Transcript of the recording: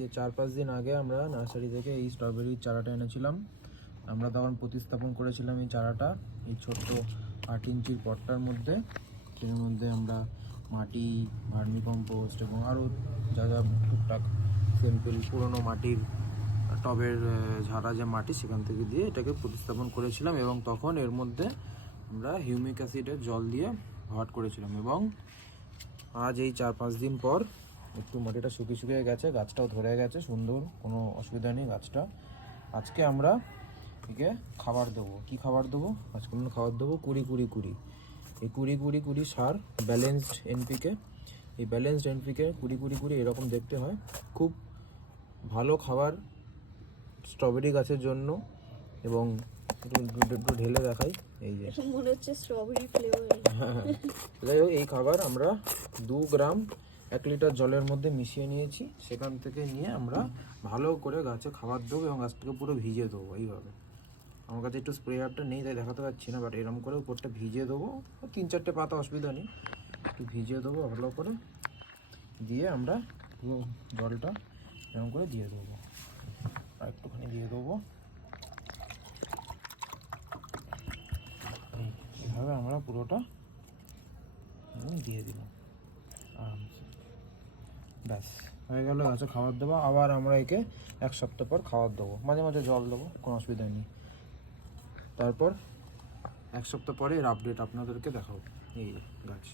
যে 4-5 দিন আগে আমরা নার্সারি থেকে এই স্ট্রবেরির চারাটা এনেছিলাম। আমরা তখন প্রতিস্থাপন করেছিলাম এই চারাটা এই ছোট্ট 8 ইঞ্চির পটটার মধ্যে। এর মধ্যে আমরা মাটি, ভার্মি কম্পোস্ট এবং আরও যা যা টুকটাক সিম্পল পুরোনো মাটির টবের ঝাড়া যে মাটি সেখান থেকে দিয়ে এটাকে প্রতিস্থাপন করেছিলাম। এবং তখন এর মধ্যে আমরা হিউমিক অ্যাসিডের জল দিয়ে ভরাট করেছিলাম। এবং আজ এই 4-5 দিন পর একটু মাটিটা শুকিয়ে গেছে, গাছটাও ধরে গেছে সুন্দর, কোনো অসুবিধা নেই গাছটা। আজকে আমরা একে খাবার দেবো। কি খাবার দেবো? আজকে আমরা খাবার দেবো 20-20-20। এই 20-20-20 সার ব্যালেন্সড এনপিকে। এই ব্যালেন্সড এনপিকে 20-20-20 এরকম দেখতে হয়। খুব ভালো খাবার স্ট্রবেরি গাছের জন্য। এবং একটু ঢেলে দেখাই, এই যে মনে হচ্ছে স্ট্রবেরি ফ্লেভার। যাই হোক, এই খাবার আমরা 2 গ্রাম 1 লিটার জলের মধ্যে মিশিয়ে নিয়েছি। সেখান থেকে নিয়ে আমরা ভালো করে গাছে খাবার দেবো এবং গাছটাকে পুরো ভিজিয়ে দেবো। এইভাবে আমার কাছে একটু স্প্রেয়ারটা নেই তাই দেখাতে পারছি না, বাট এরকম করে উপরটা ভিজিয়ে দেবো। 3-4টে পাতা অসুবিধা নেই, একটু ভিজিয়ে দেবো ভালো করে। দিয়ে আমরা পুরো জলটা এরকম করে দিয়ে দেবো, আর একটুখানি দিয়ে দেবো। এইভাবে আমরা পুরোটা দিয়ে দিলাম আরামসে। ব্যাস হয়ে গেল গাছে খাবার দেবো। আবার আমরা একে 1 সপ্তাহ পর খাবার দেবো, মাঝে মাঝে জল দেবো, কোনো অসুবিধা নেই। তারপর 1 সপ্তাহ পরে এর আপডেট আপনাদেরকে দেখাবো। এই গাছ